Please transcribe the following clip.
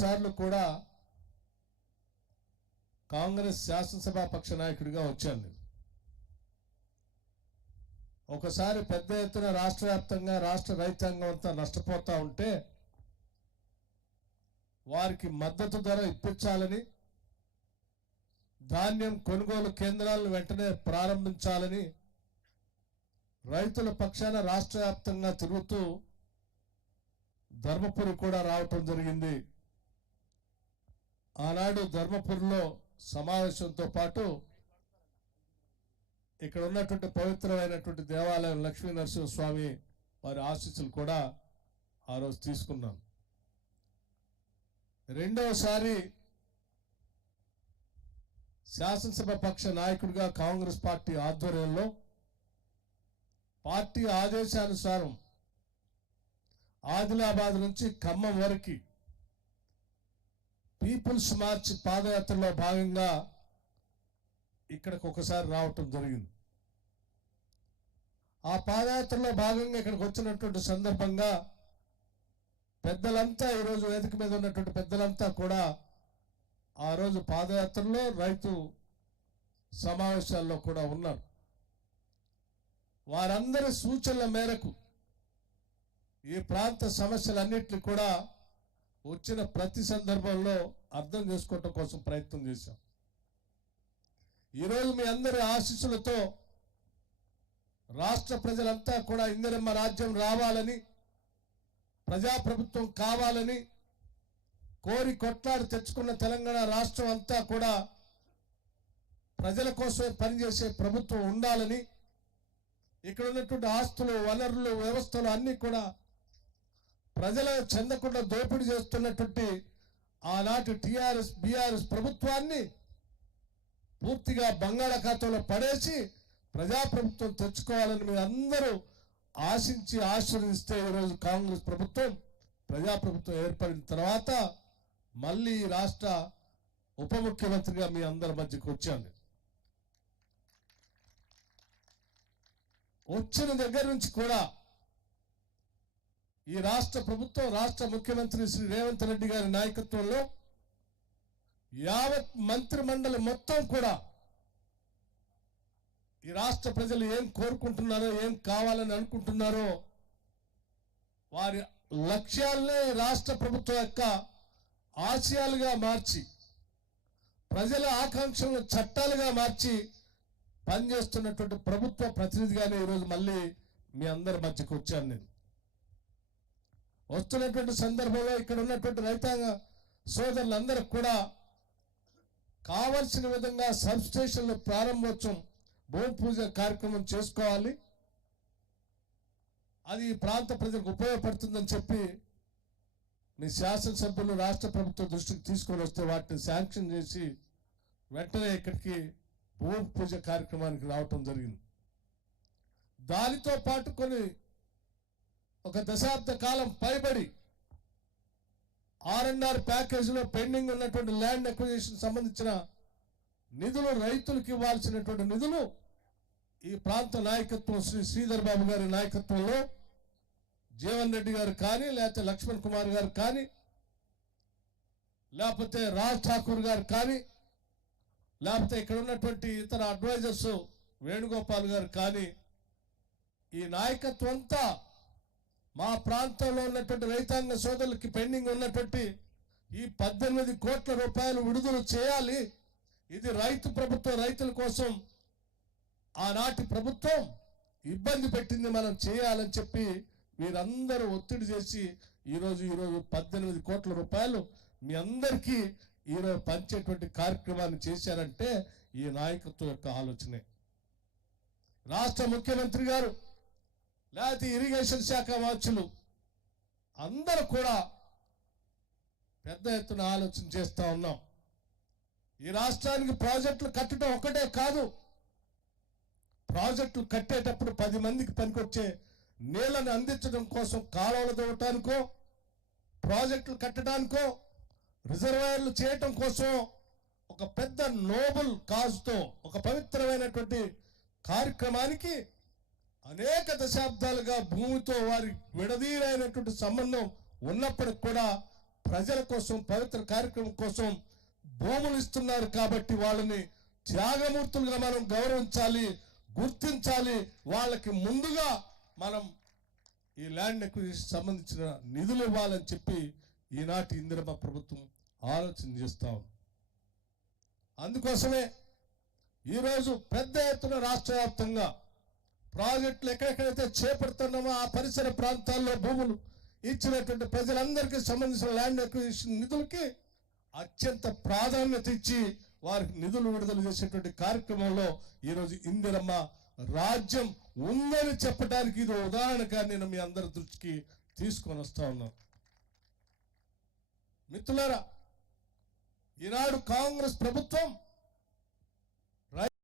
సార్లు కూడా కాంగ్రెస్ శాసనసభా పక్ష నాయకుడిగా వచ్చాను. ఒకసారి పెద్ద ఎత్తున రాష్ట్ర వ్యాప్తంగా రాష్ట్ర రైతాంగం అంతా నష్టపోతా ఉంటే వారికి మద్దతు ధర ఇప్పించాలని, ధాన్యం కొనుగోలు కేంద్రాలను వెంటనే ప్రారంభించాలని రైతుల పక్షాన రాష్ట్ర వ్యాప్తంగా తిరుగుతూ ధర్మపురి కూడా రావటం జరిగింది. ఆనాడు ధర్మపురిలో సమావేశంతో పాటు ఇక్కడ ఉన్నటువంటి పవిత్రమైనటువంటి దేవాలయం లక్ష్మీ నరసింహస్వామి వారి ఆశీస్సులు కూడా ఆ రోజు తీసుకున్నాం. రెండవసారి శాసనసభ పక్ష నాయకుడిగా కాంగ్రెస్ పార్టీ ఆధ్వర్యంలో పార్టీ ఆదేశానుసారం ఆదిలాబాద్ నుంచి ఖమ్మం వరకు పీపుల్స్ మార్చ్ పాదయాత్రలో భాగంగా ఇక్కడికి ఒకసారి రావటం జరిగింది. ఆ పాదయాత్రలో భాగంగా ఇక్కడికి వచ్చినటువంటి సందర్భంగా పెద్దలంతా, ఈరోజు వేదిక మీద ఉన్నటువంటి పెద్దలంతా కూడా ఆ రోజు పాదయాత్రలో రైతు సమావేశాల్లో కూడా ఉన్నారు. వారందరి సూచనల మేరకు ఈ ప్రాంత సమస్యలన్నింటినీ కూడా వచ్చిన ప్రతి సందర్భంలో అర్థం చేసుకోవటం కోసం ప్రయత్నం చేశాం. ఈరోజు మీ అందరి ఆశీస్సులతో రాష్ట్ర ప్రజలంతా కూడా ఇందిరమ్మ రాజ్యం రావాలని, ప్రజాప్రభుత్వం కావాలని కోరి కొట్లాడి తెచ్చుకున్న తెలంగాణ రాష్ట్రం అంతా కూడా ప్రజల కోసమే పనిచేసే ప్రభుత్వం ఉండాలని, ఇక్కడ ఉన్నటువంటి ఆస్తులు, వనరులు, వ్యవస్థలు అన్నీ కూడా ప్రజలకు చెందకుండా దోపిడీ చేస్తున్నటువంటి ఆనాటి టీఆర్ఎస్ బీఆర్ఎస్ ప్రభుత్వాన్ని పూర్తిగా బంగాళాఖాతంలో పడేసి ప్రజాప్రభుత్వం తెచ్చుకోవాలని మీరు అందరూ ఆశించి ఆశీర్వదిస్తే ఈరోజు కాంగ్రెస్ ప్రభుత్వం ప్రజాప్రభుత్వం ఏర్పడిన తర్వాత మళ్ళీ రాష్ట్ర ఉప ముఖ్యమంత్రిగా మీ అందరి మధ్యకు వచ్చాను. వచ్చిన దగ్గర నుంచి కూడా ఈ రాష్ట్ర ప్రభుత్వం, రాష్ట్ర ముఖ్యమంత్రి శ్రీ రేవంత్ రెడ్డి గారి నాయకత్వంలో యావత్ మంత్రి మండలి మొత్తం కూడా ఈ రాష్ట్ర ప్రజలు ఏం కోరుకుంటున్నారో, ఏం కావాలని అనుకుంటున్నారో వారి లక్ష్యాలనే రాష్ట్ర ప్రభుత్వం యొక్క ఆశయాలుగా మార్చి, ప్రజల ఆకాంక్షలను చట్టాలుగా మార్చి పనిచేస్తున్నటువంటి ప్రభుత్వ ప్రతినిధిగానే ఈరోజు మళ్ళీ మీ అందరి మధ్యకు వచ్చాను. నేను వస్తున్నటువంటి సందర్భంలో ఇక్కడ ఉన్నటువంటి రైతాంగ సోదరులందరూ కూడా కావలసిన విధంగా సబ్ స్టేషన్ల ప్రారంభోత్సవం, భూమి పూజ కార్యక్రమం చేసుకోవాలి, అది ఈ ప్రాంత ప్రజలకు ఉపయోగపడుతుందని చెప్పి మీ శాసనసభ్యులు రాష్ట్ర ప్రభుత్వం దృష్టికి తీసుకొని వస్తే వాటిని శాంక్షన్ చేసి వెంటనే ఇక్కడికి భూమి పూజ కార్యక్రమానికి రావటం జరిగింది. దానితో పాటు కొన్ని ఒక దశాబ్ద కాలం పైబడి R&R ప్యాకేజీలో పెండింగ్ ఉన్నటువంటి ల్యాండ్ అక్విజిషన్ సంబంధించిన నిధులు, రైతులకు ఇవ్వాల్సినటువంటి నిధులు ఈ ప్రాంత నాయకత్వం శ్రీ శ్రీధర్ బాబు గారి నాయకత్వంలో జీవన్ రెడ్డి గారు కానీ, లేకపోతే లక్ష్మణ్ కుమార్ గారు కానీ, లేకపోతే రాజ్ ఠాకూర్ గారు కానీ, లేకపోతే ఇక్కడ ఉన్నటువంటి ఇతర అడ్వైజర్స్ వేణుగోపాల్ గారు కానీ, ఈ నాయకత్వం అంతా మా ప్రాంతంలో ఉన్నటువంటి రైతాంగ సోదరులకి పెండింగ్ ఉన్నటువంటి ఈ 18 కోట్ల రూపాయలు విడుదల చేయాలి, ఇది రైతు ప్రభుత్వం, రైతుల కోసం ఆనాటి ప్రభుత్వం ఇబ్బంది పెట్టింది, మనం చేయాలని చెప్పి మీరందరూ ఒత్తిడి చేసి ఈరోజు 18 కోట్ల రూపాయలు మీ అందరికీ ఈరోజు పంచేటువంటి కార్యక్రమాన్ని చేశారంటే ఈ నాయకత్వం యొక్క ఆలోచనే. రాష్ట్ర ముఖ్యమంత్రి గారు, లేకపోతే ఇరిగేషన్ శాఖ మంత్రులు అందరూ కూడా పెద్ద ఎత్తున ఆలోచన చేస్తూ ఉన్నాం. ఈ రాష్ట్రానికి ప్రాజెక్టులు కట్టడం ఒక్కటే కాదు, ప్రాజెక్టులు కట్టేటప్పుడు 10 మందికి పనికొచ్చే నీళ్లను అందించడం కోసం కాలువలు తవ్వటానికో, ప్రాజెక్టులు కట్టడానికో, రిజర్వాయర్లు చేయటం కోసం ఒక పెద్ద నోబుల్ కాజ్తో ఒక పవిత్రమైనటువంటి కార్యక్రమానికి అనేక దశాబ్దాలుగా భూమితో వారి విడదీరైనటువంటి సంబంధం ఉన్నప్పటికి కూడా ప్రజల కోసం పవిత్ర కార్యక్రమం కోసం భూములు ఇస్తున్నారు కాబట్టి వాళ్ళని త్యాగమూర్తులుగా మనం గౌరవించాలి, గుర్తించాలి. వాళ్ళకి ముందుగా మనం ఈ ల్యాండ్ ఎక్విజిషన్ సంబంధించిన నిధులు ఇవ్వాలని చెప్పి ఈనాటి ఇందిరమ్మ ప్రభుత్వం ఆలోచన చేస్తా ఉంది. అందుకోసమే ఈరోజు పెద్ద ఎత్తున రాష్ట్ర వ్యాప్తంగా ప్రాజెక్టులు ఎక్కడెక్కడైతే చేపడుతున్నామో ఆ పరిసర ప్రాంతాల్లో భూములు ఇచ్చినటువంటి ప్రజలందరికీ సంబంధించిన ల్యాండ్ ఎక్విజిషన్ నిధులకి అత్యంత ప్రాధాన్యత ఇచ్చి వారికి నిధులు విడుదల చేసేటువంటి కార్యక్రమంలో ఈరోజు ఇందిరమ్మ రాజ్యం ఉందని చెప్పడానికి ఇది ఉదాహరణగా నేను మీ అందరి దృష్టికి తీసుకొని వస్తా ఉన్నాను. మిత్రులారా, ఈనాడు కాంగ్రెస్ ప్రభుత్వం